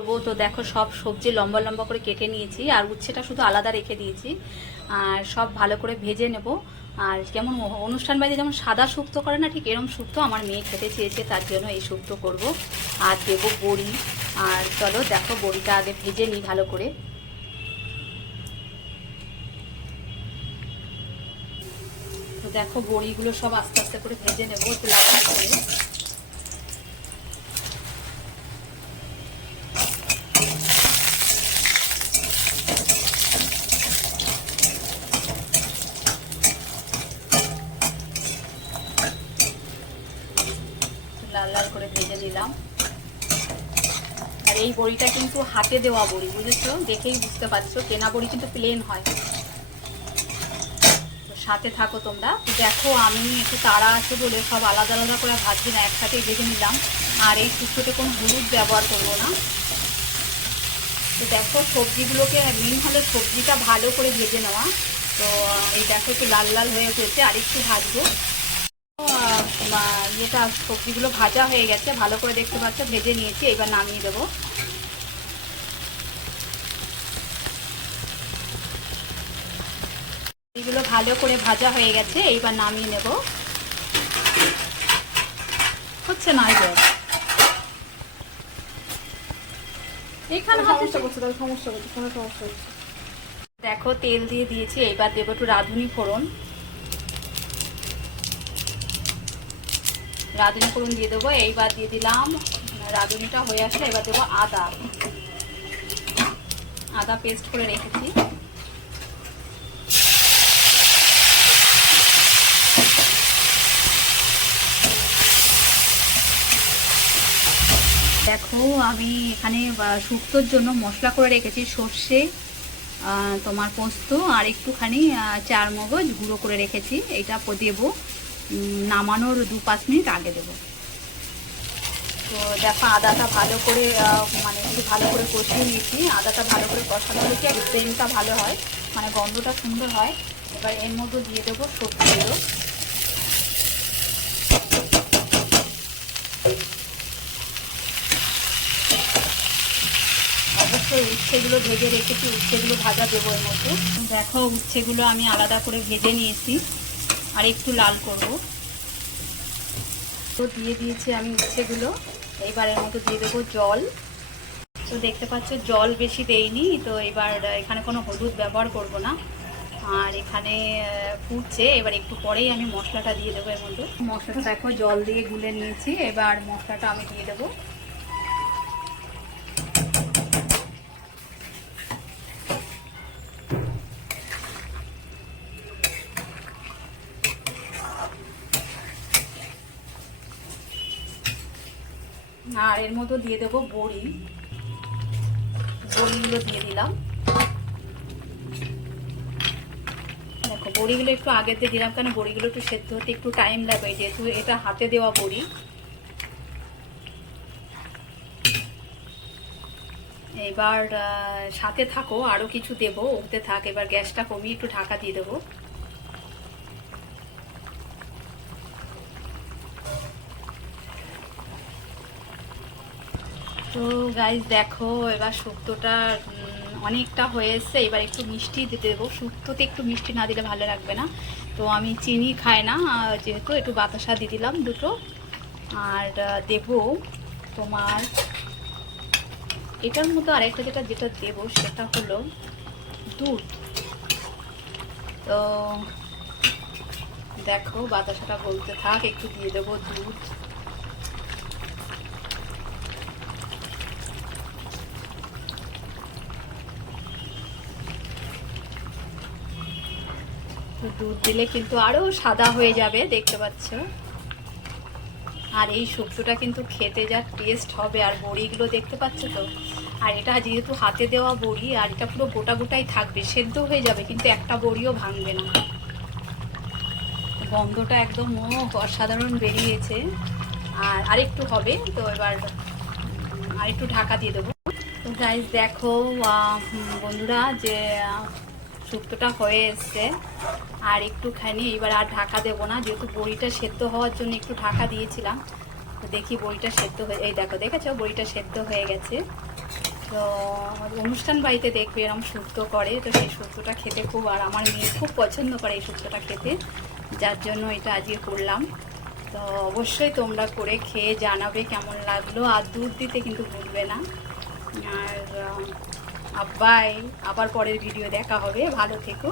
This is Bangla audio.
করবো। তো দেখো সব সবজি লম্বা লম্বা করে কেটে নিয়েছি, আর উচ্ছেটা শুধু আলাদা রেখে দিয়েছি। আর সব ভালো করে ভেজে নেব। আর যেমন অনুষ্ঠান বাড়িতে যেমন সাদা শুক্তো করে না, ঠিক এরকম শুক্তো আমার মেয়ে খেতে চেয়েছে, তার জন্য এই শুক্তো করব। আর দেবো বড়ি। আর চলো দেখো বড়িটা আগে ভেজে নিই ভালো করে। তো দেখো বড়িগুলো সব আস্তে আস্তে করে ভেজে নেবো একটু লাল করে। লাল লাল করে ভেজে নিলাম। আর এই বড়িটা কিন্তু হাতে দেওয়া বড়ি, বুঝেছো? দেখেই বুঝতে পারছো, কেনা বড়ি কিন্তু প্লেন হয়। তো সাথে থাকো তোমরা। দেখো আমি একটু তাড়া আছে বলে সব আলাদা আলাদা করে ভাজছি না, একসাথে ভেজে নিলাম। আর এই শুক্তোতে কোনো হলুদ ব্যবহার করবো না। তো দেখো সবজিগুলোকে মেন হলে সবজিটা ভালো করে ভেজে নেওয়া। তো এই দেখো একটু লাল লাল হয়ে গেছে, আর একটু ভাজবো। ইয়েটা সবজিগুলো ভাজা হয়ে গেছে, ভালো করে দেখতে পাচ্ছ ভেজে নিয়েছি। এবার নামিয়ে দেবো। এগুলো ভালো করে ভাজা হয়ে গেছে, এইবার নামিয়ে নেব। হচ্ছে না এবার এইখানে সমস্যা করছে, কোনো সমস্যা হচ্ছে। দেখো তেল দিয়ে দিয়েছি, এইবার দেবো একটু রাঁধুনি ফোড়ন। রাঁধুনি ফোড়ন দিয়ে দেবো। এইবার দিয়ে দিলাম, রাঁধুনিটা হয়ে আসলে এবার দেবো আদা। আদা পেস্ট করে রেখেছি। দেখো আমি এখানে শুক্তোর জন্য মশলা করে রেখেছি সর্ষে, তোমার পোস্ত আর একটুখানি চার মগজ গুঁড়ো করে রেখেছি। এটা দেবো নামানোর 2-5 মিনিট আগে দেবো। তো দেখো আদাটা ভালো করে মানে একটু ভালো করে কষিয়ে নিয়েছি। আদাটা ভালো করে কষানো হয়েছে, আর স্মেলটা ভালো হয়, মানে গন্ধটা সুন্দর হয়। এবার এর মধ্যে দিয়ে দেবো সবজিগুলো। অবশ্যই উচ্ছেগুলো ভেজে রেখেছি, উচ্ছেগুলো ভাজা দেবো এর মধ্যে। দেখো উচ্ছেগুলো আমি আলাদা করে ভেজে নিয়েছি, আর একটু লাল করব। তো দিয়ে দিয়েছি আমি উচ্ছেগুলো। এইবার এর মধ্যে দিয়ে দেবো জল। তো দেখতে পাচ্ছ জল বেশি দেইনি। তো এবার এখানে কোনো হলুদ ব্যবহার করব না। আর এখানে ফুটছে, এবার একটু পরেই আমি মশলাটা দিয়ে দেবো এর মধ্যে। মশলাটা দেখো জল দিয়ে গুলে নিয়েছি, এবার মশলাটা আমি দিয়ে দেবো। আর এর মধ্যে দিয়ে দেবো বড়ি। বড়িগুলো দিয়ে দিলাম। দেখো বড়িগুলো একটু আগে দিয়ে দিলাম, কারণ বড়িগুলো একটু সেদ্ধ হতে একটু টাইম লাগবে, যেহেতু এটা হাতে দেওয়া বড়ি। এবার সাথে থাকো, আরও কিছু দেবো, ওতে থাক। এবার গ্যাসটা কমিয়ে একটু ঢাকা দিয়ে দেবো। তো গাইস দেখো এবার শুক্তোটা অনেকটা হয়ে এসছে। এবার একটু মিষ্টি দিতে দেবো। শুক্তোতে একটু মিষ্টি না দিলে ভালো লাগবে না। তো আমি চিনি খাই না, যেহেতু একটু বাতাসা দিয়ে দিলাম দুটো। আর দেবো তোমার এটার মতো আরেকটা যেটা দেবো সেটা হলো দুধ। তো দেখো বাতাসাটা বলতে থাক, একটু দিয়ে দেবো দুধ। তো দুধ দিলে কিন্তু আরও সাদা হয়ে যাবে, দেখতে পাচ্ছ। আর এই শুক্তোটা কিন্তু খেতে যা টেস্ট হবে, আর বড়িগুলো দেখতে পাচ্ছ তো। আর এটা যেহেতু হাতে দেওয়া বড়ি, আর এটা পুরো গোটা গোটাই থাকবে, সেদ্ধ হয়ে যাবে, কিন্তু একটা বড়িও ভাঙবে না। গন্ধটা একদম অসাধারণ বেরিয়েছে। আর আরেকটু হবে, তো এবার আরেকটু ঢাকা দিয়ে দেবো। তো গাইস দেখো বন্ধুরা যে শুক্তোটা হয়ে এসছে। আর একটুখানি এবার আর ঢাকা দেবো না, যেহেতু বড়িটা সেদ্ধ হওয়ার জন্য একটু ঢাকা দিয়েছিলাম। তো দেখি বড়িটা সেদ্ধ হয়ে, এই দেখো দেখেছো বড়িটা সেদ্ধ হয়ে গেছে। তো আমাদের অনুষ্ঠান বাড়িতে দেখবে এরকম শুক্তো করে, তো সেই শুক্তোটা খেতে খুব, আর আমার মেয়ে খুব পছন্দ করে এই শুক্তোটা খেতে, যার জন্য এটা আজকে করলাম। তো অবশ্যই তোমরা করে খেয়ে জানাবে কেমন লাগলো, আর দুধ দিতে কিন্তু ভুলবে না। আর আব্বাই আবার পরের ভিডিও দেখা হবে, ভালো থেকো।